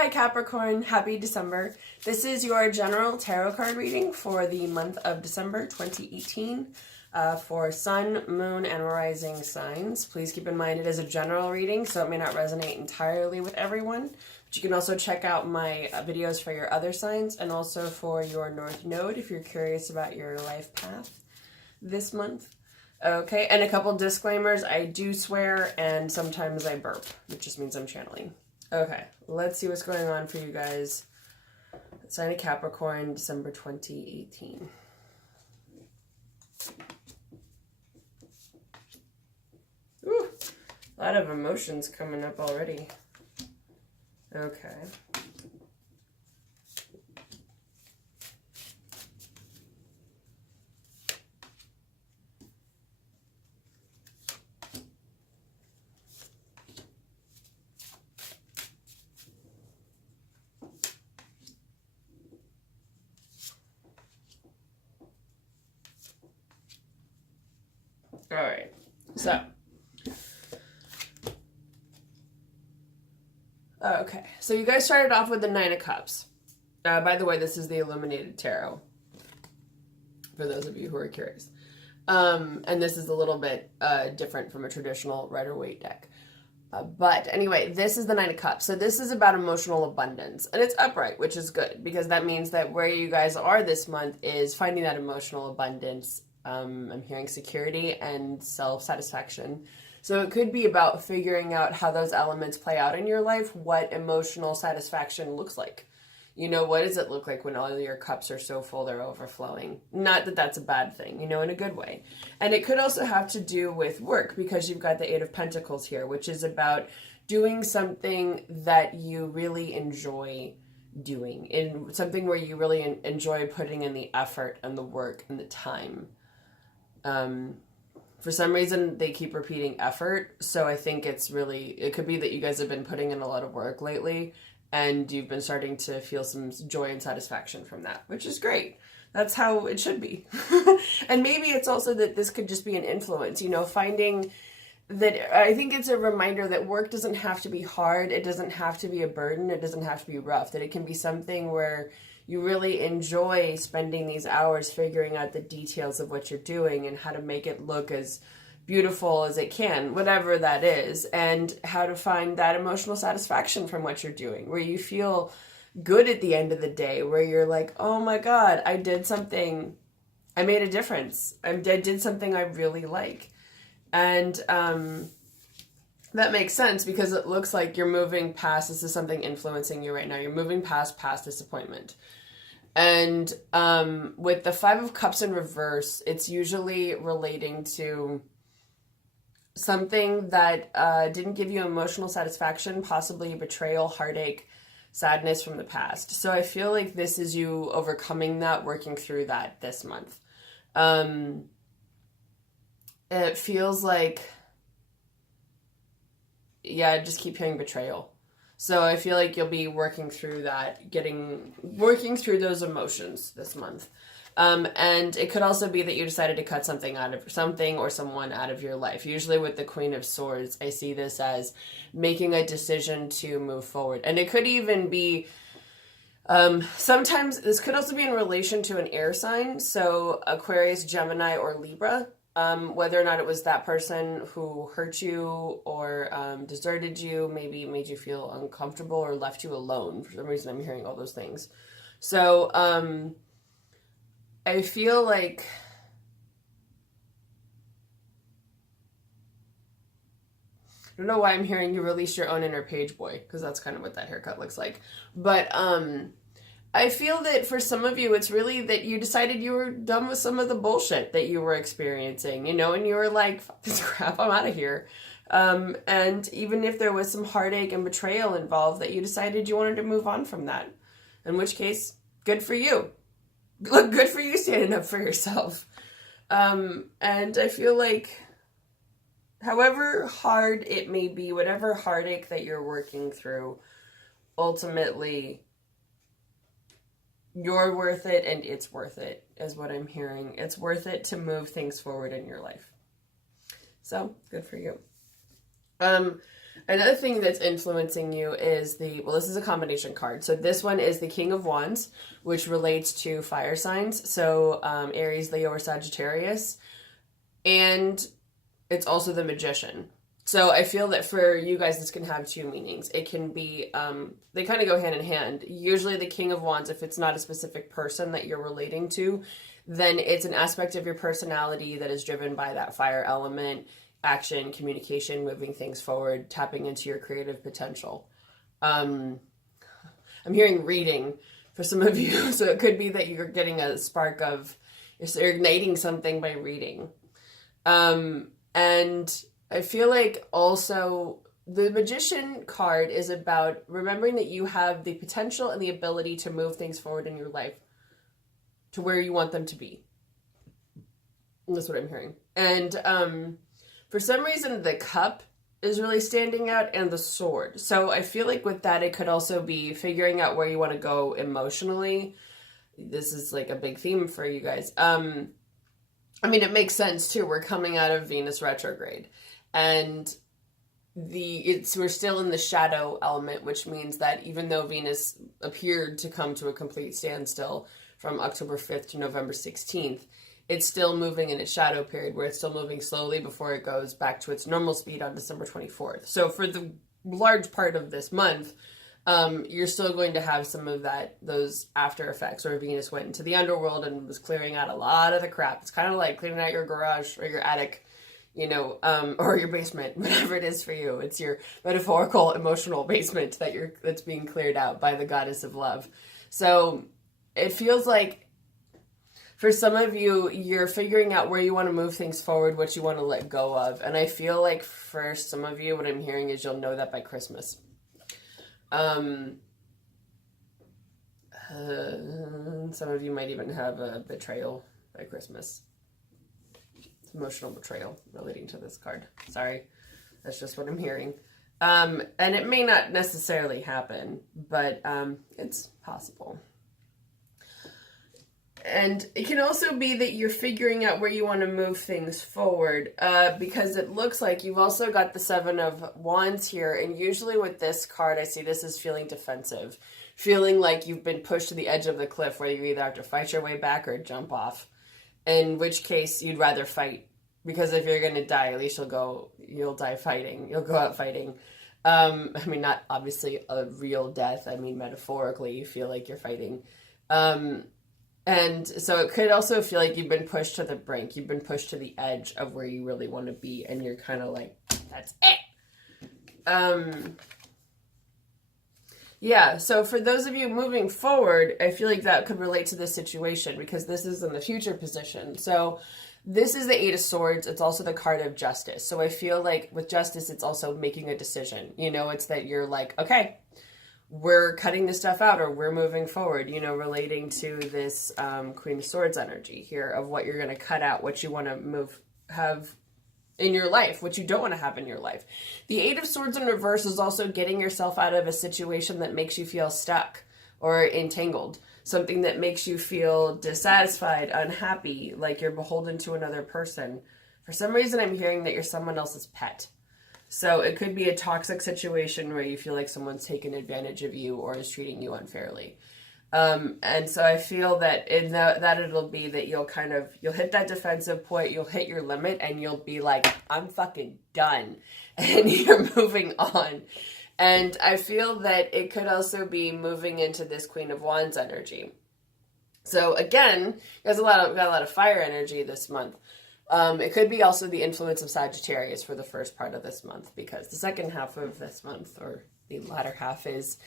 Hi Capricorn, happy December. This is your general tarot card reading for the month of December 2018 for Sun, Moon, and Rising signs. Please keep in mind it is a general reading, so it may not resonate entirely with everyone. But you can also check out my videos for your other signs and also for your North Node if you're curious about your life path this month. Okay, and a couple disclaimers. I do swear and sometimes I burp, which just means I'm channeling. Okay, let's see what's going on for you guys. Sign of Capricorn, December 2018. Ooh, a lot of emotions coming up already. Okay. All right, so you guys started off with the Nine of Cups. By the way, this is the Illuminated Tarot, for those of you who are curious. And this is a little bit different from a traditional Rider-Waite deck. But anyway, this is the Nine of Cups. So this is about emotional abundance. And it's upright, which is good, because that means that where you guys are this month is finding that emotional abundance. I'm hearing security and self-satisfaction. So it could be about figuring out how those elements play out in your life, what emotional satisfaction looks like. You know, what does it look like when all your cups are so full they're overflowing? Not that that's a bad thing, you know, in a good way. And it could also have to do with work, because you've got the Eight of Pentacles here, which is about doing something that you really enjoy doing, in something where you really enjoy putting in the effort and the work and the time. For some reason, they keep repeating effort, so I think it could be that you guys have been putting in a lot of work lately, and you've been starting to feel some joy and satisfaction from that, which is great. That's how it should be. And maybe it's also that this could just be an influence, you know, finding that, I think it's a reminder that work doesn't have to be hard, it doesn't have to be a burden, it doesn't have to be rough, that it can be something where you really enjoy spending these hours figuring out the details of what you're doing and how to make it look as beautiful as it can, whatever that is, and how to find that emotional satisfaction from what you're doing, where you feel good at the end of the day, where you're like, oh my God, I did something, I made a difference, I did something I really like. And that makes sense, because it looks like you're moving past, this is something influencing you right now, you're moving past disappointment. And with the Five of Cups in reverse, it's usually relating to something that didn't give you emotional satisfaction, possibly betrayal, heartache, sadness from the past. So I feel like this is you overcoming that, working through that this month. It feels like, yeah, I just keep hearing betrayal. So I feel like you'll be working through that, working through those emotions this month. And it could also be that you decided to cut something or someone out of your life. Usually with the Queen of Swords, I see this as making a decision to move forward. And it could even be, sometimes this could also be in relation to an air sign. So Aquarius, Gemini, or Libra. Whether or not it was that person who hurt you or deserted you, maybe made you feel uncomfortable or left you alone. For some reason, I'm hearing all those things. So I feel like I don't know why I'm hearing you release your own inner page boy, because that's kind of what that haircut looks like. But I feel that for some of you, it's really that you decided you were done with some of the bullshit that you were experiencing, you know, and you were like, fuck this crap, I'm out of here. And even if there was some heartache and betrayal involved, that you decided you wanted to move on from that. In which case, good for you. Look, good for you standing up for yourself. And I feel like, however hard it may be, whatever heartache that you're working through, ultimately, you're worth it and it's worth it, is what I'm hearing. It's worth it to move things forward in your life. So, good for you. Another thing that's influencing you is this is a combination card. So this one is the King of Wands, which relates to fire signs. So Aries, Leo, or Sagittarius. And it's also the Magician. So I feel that for you guys, this can have two meanings. It can be, they kind of go hand in hand. Usually the King of Wands, if it's not a specific person that you're relating to, then it's an aspect of your personality that is driven by that fire element, action, communication, moving things forward, tapping into your creative potential. I'm hearing reading for some of you. So it could be that you're getting a spark of, you're igniting something by reading. And I feel like also the Magician card is about remembering that you have the potential and the ability to move things forward in your life to where you want them to be. And that's what I'm hearing. And for some reason, the Cup is really standing out and the Sword. So I feel like with that, it could also be figuring out where you want to go emotionally. This is like a big theme for you guys. I mean, it makes sense too. We're coming out of Venus retrograde. And we're still in the shadow element, which means that even though Venus appeared to come to a complete standstill from October 5th to November 16th, it's still moving in its shadow period where it's still moving slowly before it goes back to its normal speed on December 24th. So for the large part of this month, you're still going to have some of those after effects where Venus went into the underworld and was clearing out a lot of the crap. It's kind of like cleaning out your garage or your attic, or your basement, whatever it is for you. It's your metaphorical, emotional basement that's being cleared out by the goddess of love. So it feels like for some of you, you're figuring out where you want to move things forward, what you want to let go of. And I feel like for some of you, what I'm hearing is you'll know that by Christmas. Some of you might even have a betrayal by Christmas. Emotional betrayal relating to this card. Sorry, that's just what I'm hearing. And it may not necessarily happen, but it's possible. And it can also be that you're figuring out where you want to move things forward, because it looks like you've also got the Seven of Wands here. And usually with this card, I see this as feeling defensive, feeling like you've been pushed to the edge of the cliff where you either have to fight your way back or jump off. In which case you'd rather fight, because if you're going to die, at least you'll die fighting. You'll go out fighting. I mean, not obviously a real death. I mean, metaphorically, you feel like you're fighting. And so it could also feel like you've been pushed to the brink. You've been pushed to the edge of where you really want to be. And you're kind of like, that's it. Yeah, so for those of you moving forward, I feel like that could relate to this situation because this is in the future position. So this is the Eight of Swords. It's also the card of justice. So I feel like with justice, it's also making a decision. It's that you're like, okay, we're cutting this stuff out or we're moving forward, relating to this Queen of Swords energy here of what you're going to cut out, what you want to have in your life, what you don't want to have in your life. The Eight of Swords in reverse is also getting yourself out of a situation that makes you feel stuck or entangled, something that makes you feel dissatisfied, unhappy, like you're beholden to another person. For some reason, I'm hearing that you're someone else's pet. So it could be a toxic situation where you feel like someone's taken advantage of you or is treating you unfairly. And so I feel that that it'll be that you'll hit that defensive point, you'll hit your limit, and you'll be like, I'm fucking done. And you're moving on. And I feel that it could also be moving into this Queen of Wands energy. So again, you guys got a lot of fire energy this month. It could be also the influence of Sagittarius for the first part of this month, because the second half of this month, or the latter half, is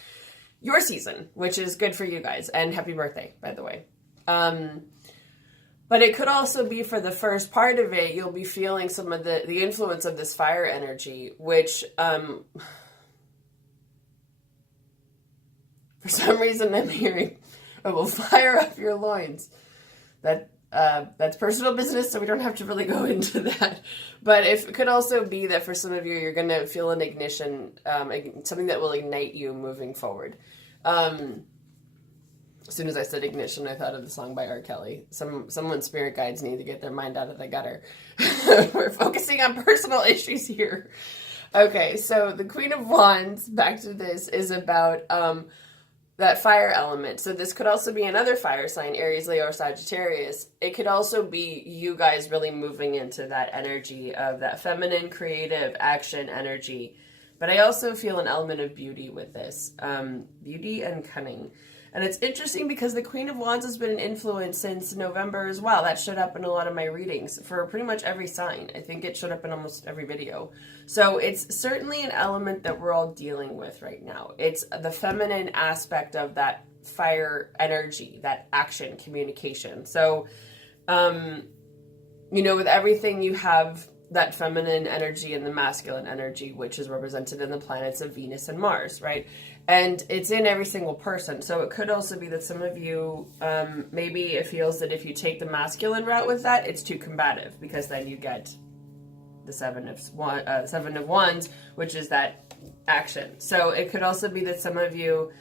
your season, which is good for you guys. And happy birthday, by the way. But it could also be for the first part of it, you'll be feeling some of the influence of this fire energy, which for some reason I'm hearing it will fire up your loins. That's personal business, so we don't have to really go into that. But it could also be that for some of you, you're going to feel an ignition, something that will ignite you moving forward. As soon as I said ignition, I thought of the song by R. Kelly. Someone's spirit guides need to get their mind out of the gutter. We're focusing on personal issues here. Okay, so the Queen of Wands, back to this, is about that fire element. So this could also be another fire sign, Aries, Leo, or Sagittarius. It could also be you guys really moving into that energy of that feminine, creative action energy. But I also feel an element of beauty with this, beauty and cunning. And it's interesting because the Queen of Wands has been an influence since November as well. That showed up in a lot of my readings for pretty much every sign. I think it showed up in almost every video. So it's certainly an element that we're all dealing with right now. It's the feminine aspect of that fire energy, that action, communication. So, with everything you have that feminine energy and the masculine energy, which is represented in the planets of Venus and Mars, right? And it's in every single person. So it could also be that some of you, maybe it feels that if you take the masculine route with that, it's too combative, because then you get the Seven of Wands, which is that action. So it could also be that some of you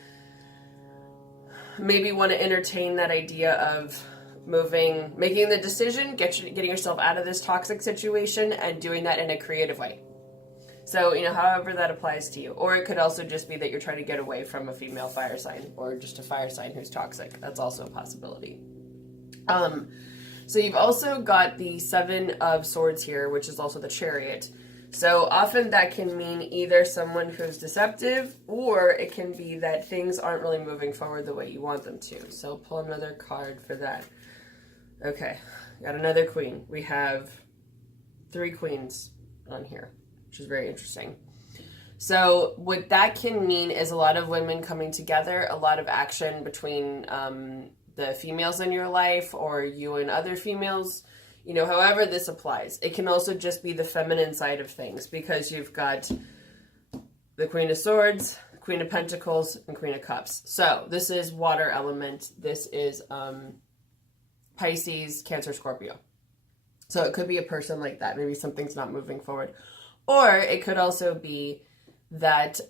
maybe want to entertain that idea of making the decision, getting yourself out of this toxic situation, and doing that in a creative way. So, however that applies to you. Or it could also just be that you're trying to get away from a female fire sign, or just a fire sign who's toxic. That's also a possibility. So you've also got the Seven of Swords here, which is also the Chariot. So often that can mean either someone who's deceptive, or it can be that things aren't really moving forward the way you want them to. So pull another card for that. Okay, got another queen. We have 3 queens on here, which is very interesting. So what that can mean is a lot of women coming together, a lot of action between the females in your life, or you and other females, however this applies. It can also just be the feminine side of things, because you've got the Queen of Swords, Queen of Pentacles, and Queen of Cups. So this is water element. This is Pisces, Cancer, Scorpio. So it could be a person like that. Maybe something's not moving forward. Or it could also be that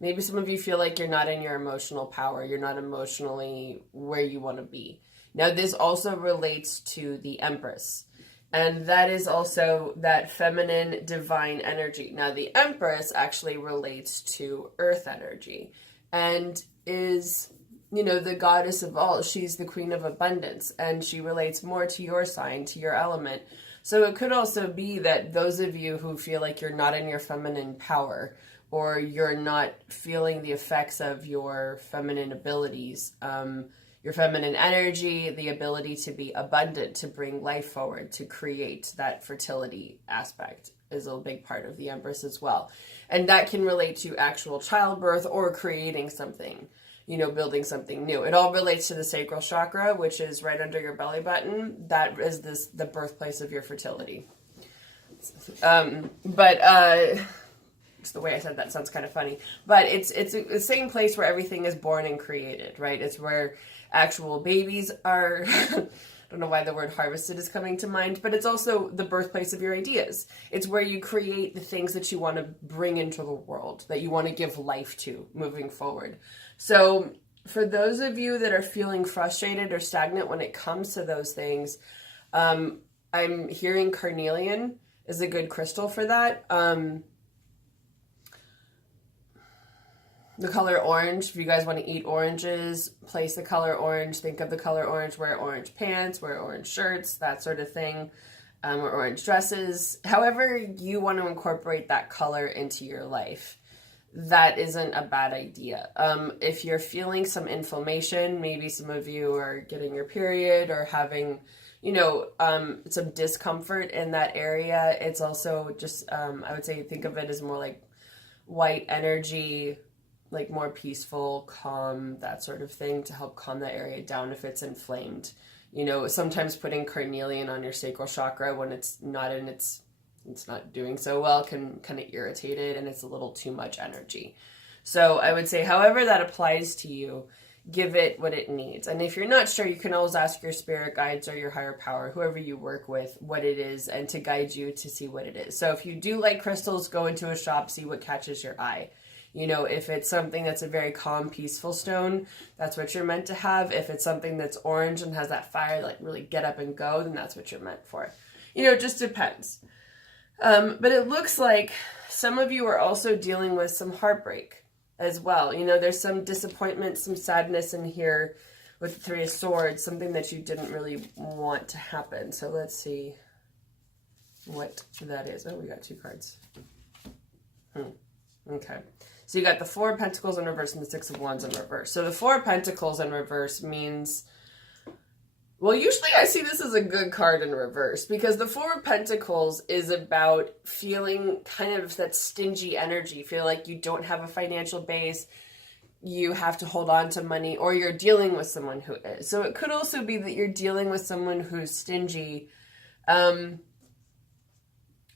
maybe some of you feel like you're not in your emotional power. You're not emotionally where you want to be. Now, this also relates to the Empress. And that is also that feminine divine energy. Now, the Empress actually relates to earth energy and is, the goddess of all. She's the queen of abundance, and she relates more to your sign, to your element. So it could also be that those of you who feel like you're not in your feminine power, or you're not feeling the effects of your feminine abilities, your feminine energy, the ability to be abundant, to bring life forward, to create that fertility aspect is a big part of the Empress as well. And that can relate to actual childbirth or creating something, building something new. It all relates to the sacral chakra, which is right under your belly button. That is the birthplace of your fertility. It's the way I said that sounds kind of funny, but it's the same place where everything is born and created, right? It's where actual babies are. I don't know why the word harvested is coming to mind, but it's also the birthplace of your ideas. It's where you create the things that you want to bring into the world, that you want to give life to moving forward. So for those of you that are feeling frustrated or stagnant when it comes to those things, I'm hearing carnelian is a good crystal for that. The color orange, if you guys want to eat oranges, place the color orange, think of the color orange, wear orange pants, wear orange shirts, that sort of thing, or orange dresses. However you want to incorporate that color into your life, that isn't a bad idea. If you're feeling some inflammation, maybe some of you are getting your period or having, some discomfort in that area. It's also just, I would say, think of it as more like white energy, like more peaceful, calm, that sort of thing, to help calm that area down if it's inflamed. Sometimes putting carnelian on your sacral chakra when it's not doing so well can kind of irritate it, and it's a little too much energy. So I would say, however that applies to you, give it what it needs. And if you're not sure, you can always ask your spirit guides or your higher power, whoever you work with, what it is, and to guide you to see what it is. So if you do like crystals, go into a shop, see what catches your eye. If it's something that's a very calm, peaceful stone, that's what you're meant to have. If it's something that's orange and has that fire, like really get up and go, then that's what you're meant for. It just depends. But it looks like some of you are also dealing with some heartbreak as well. You know, there's some disappointment, some sadness in here with the Three of Swords, something that you didn't really want to happen. So let's see what that is. Oh, we got 2 cards. Okay. So you got the Four of Pentacles in reverse and the Six of Wands in reverse. So the Four of Pentacles in reverse means, well, usually I see this as a good card in reverse because the Four of Pentacles is about feeling kind of that stingy energy, feel like you don't have a financial base, you have to hold on to money, or you're dealing with someone who is. So it could also be that you're dealing with someone who's stingy.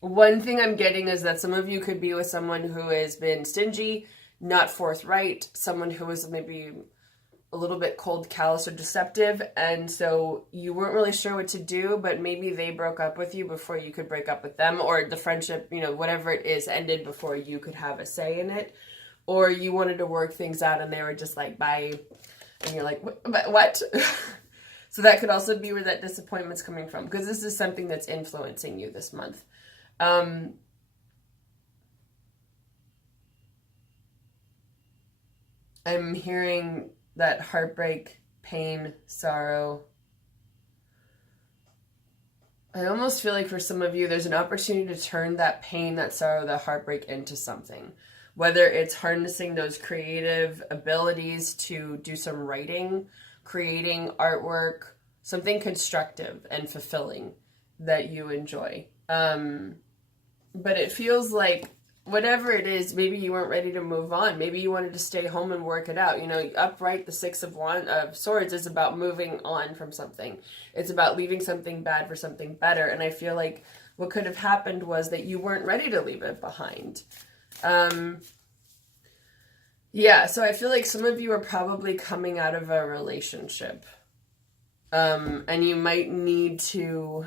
One thing I'm getting is that some of you could be with someone who has been stingy, not forthright, someone who is maybe a little bit cold, callous, or deceptive, and so you weren't really sure what to do, but maybe they broke up with you before you could break up with them, or the friendship, you know, whatever it is, ended before you could have a say in it, or you wanted to work things out and they were just like, bye, and you're like, what? So that could also be where that disappointment's coming from, because this is something that's influencing you this month. I'm hearing that heartbreak, pain, sorrow. I almost feel like for some of you, there's an opportunity to turn that pain, that sorrow, that heartbreak into something. Whether it's harnessing those creative abilities to do some writing, creating artwork, something constructive and fulfilling that you enjoy. But it feels like whatever it is, maybe you weren't ready to move on. Maybe you wanted to stay home and work it out. You know, upright, the Six of Swords is about moving on from something. It's about leaving something bad for something better. And I feel like what could have happened was that you weren't ready to leave it behind. Yeah, so I feel like some of you are probably coming out of a relationship. And you might need to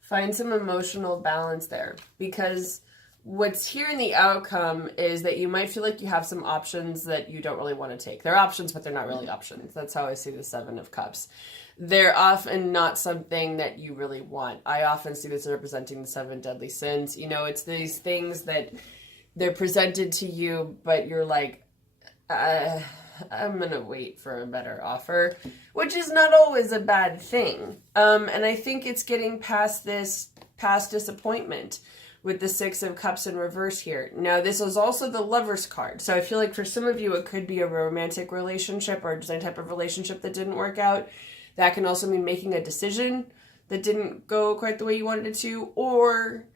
find some emotional balance there, because what's here in the outcome is that you might feel like you have some options that you don't really want to take. They're options, but they're not really options. That's how I see the Seven of Cups. They're often not something that you really want. I often see this representing the 7 deadly sins. You know, it's these things that they're presented to you, but you're like, I'm going to wait for a better offer, which is not always a bad thing. And I think it's getting past this past disappointment with the Six of Cups in reverse here. Now, this was also the Lover's card. So I feel like for some of you, it could be a romantic relationship or some type of relationship that didn't work out. That can also mean making a decision that didn't go quite the way you wanted it to, or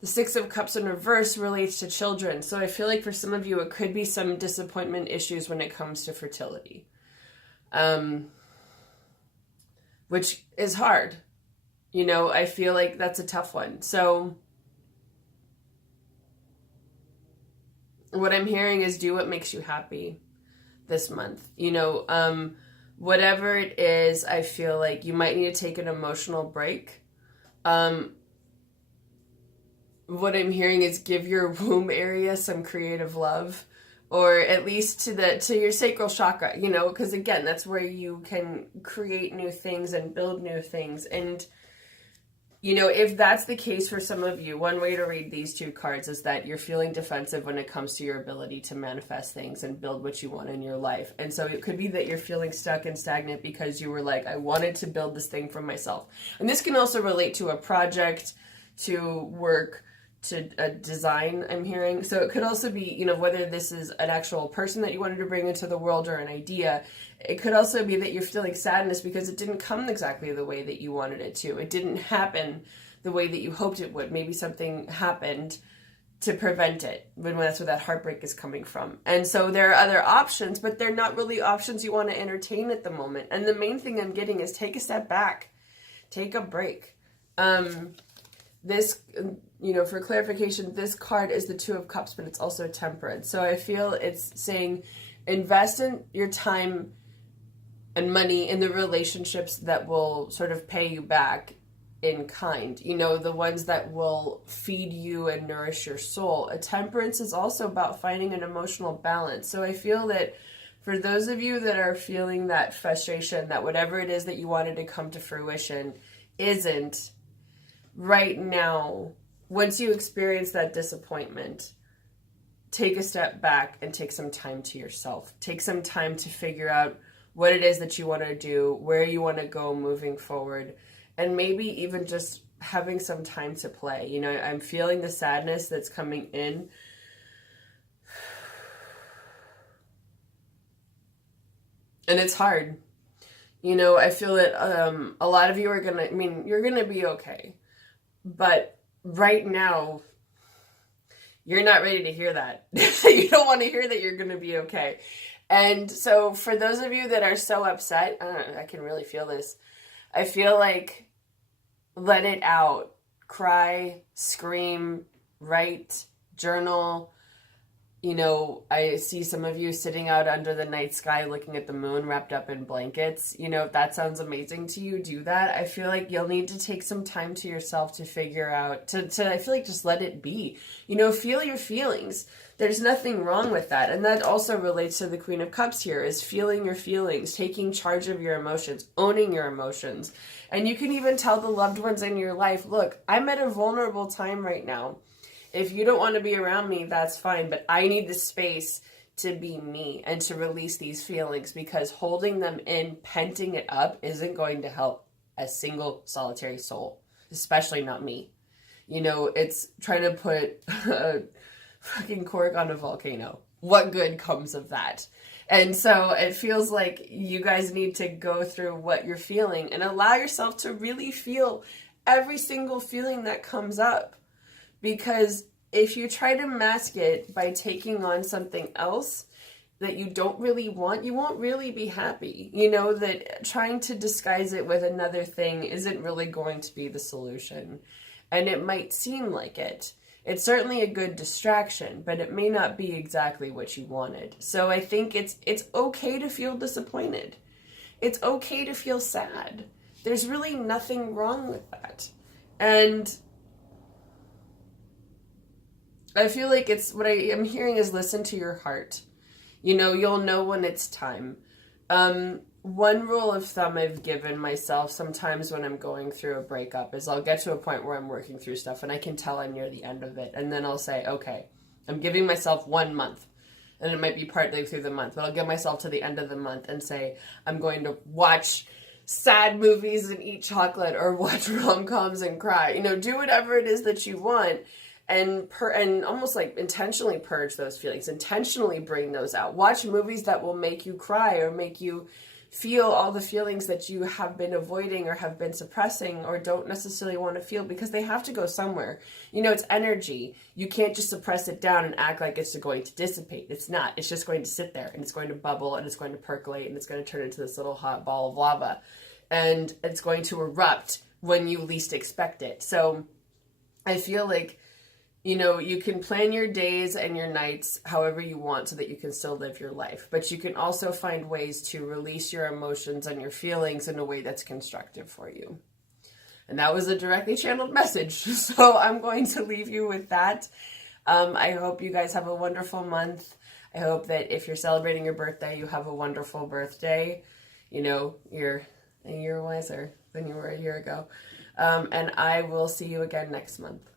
the Six of Cups in reverse relates to children. So I feel like for some of you, it could be some disappointment issues when it comes to fertility. Which is hard. You know, I feel like that's a tough one. So what I'm hearing is do what makes you happy this month. You know, whatever it is, I feel like you might need to take an emotional break. What I'm hearing is give your womb area some creative love, or at least to your sacral chakra, you know, because again, that's where you can create new things and build new things. And, you know, if that's the case for some of you, one way to read these 2 cards is that you're feeling defensive when it comes to your ability to manifest things and build what you want in your life. And so it could be that you're feeling stuck and stagnant because you were like, I wanted to build this thing for myself. And this can also relate to a project, to work, to a design, I'm hearing. So it could also be, you know, whether this is an actual person that you wanted to bring into the world or an idea. It could also be that you're feeling sadness because it didn't come exactly the way that you wanted it to. It didn't happen the way that you hoped it would. Maybe something happened to prevent it, when that's where that heartbreak is coming from. And so there are other options, but they're not really options you want to entertain at the moment. And the main thing I'm getting is take a step back. Take a break. This, you know, for clarification, this card is the Two of Cups, but it's also Temperance. So I feel it's saying invest in your time and money in the relationships that will sort of pay you back in kind. You know, the ones that will feed you and nourish your soul. A Temperance is also about finding an emotional balance. So I feel that for those of you that are feeling that frustration, that whatever it is that you wanted to come to fruition isn't, right now, once you experience that disappointment, take a step back and take some time to yourself. Take some time to figure out what it is that you want to do, where you want to go moving forward, and maybe even just having some time to play. You know, I'm feeling the sadness that's coming in. And it's hard. You know, I feel that a lot of you are going to, I mean, you're going to be okay. But right now, you're not ready to hear that. You don't want to hear that you're going to be okay. And so for those of you that are so upset, I don't know, I can really feel this. I feel like let it out. Cry, scream, write, journal. You know, I see some of you sitting out under the night sky looking at the moon wrapped up in blankets. You know, if that sounds amazing to you, do that. I feel like you'll need to take some time to yourself to figure out, to I feel like just let it be. You know, feel your feelings. There's nothing wrong with that. And that also relates to the Queen of Cups here, is feeling your feelings, taking charge of your emotions, owning your emotions. And you can even tell the loved ones in your life, look, I'm at a vulnerable time right now. If you don't want to be around me, that's fine, but I need the space to be me and to release these feelings, because holding them in, penting it up, isn't going to help a single solitary soul, especially not me. You know, it's trying to put a fucking cork on a volcano. What good comes of that? And so it feels like you guys need to go through what you're feeling and allow yourself to really feel every single feeling that comes up. Because if you try to mask it by taking on something else that you don't really want, you won't really be happy. You know, that trying to disguise it with another thing isn't really going to be the solution. And it might seem like it. It's certainly a good distraction, but it may not be exactly what you wanted. So I think it's okay to feel disappointed. It's okay to feel sad. There's really nothing wrong with that. And I feel like it's what I am hearing is listen to your heart. You know, you'll know when it's time. One rule of thumb I've given myself sometimes when I'm going through a breakup is I'll get to a point where I'm working through stuff and I can tell I'm near the end of it. And then I'll say, okay, I'm giving myself 1 month. And it might be partly through the month, but I'll give myself to the end of the month and say, I'm going to watch sad movies and eat chocolate, or watch rom-coms and cry. You know, do whatever it is that you want. And almost like intentionally purge those feelings, intentionally bring those out. Watch movies that will make you cry or make you feel all the feelings that you have been avoiding or have been suppressing or don't necessarily want to feel, because they have to go somewhere. You know, it's energy. You can't just suppress it down and act like it's going to dissipate. It's not. It's just going to sit there and it's going to bubble and it's going to percolate and it's going to turn into this little hot ball of lava. And it's going to erupt when you least expect it. So I feel like, you know, you can plan your days and your nights however you want so that you can still live your life. But you can also find ways to release your emotions and your feelings in a way that's constructive for you. And that was a directly channeled message. So I'm going to leave you with that. I hope you guys have a wonderful month. I hope that if you're celebrating your birthday, you have a wonderful birthday. You know, you're a year wiser than you were a year ago. And I will see you again next month.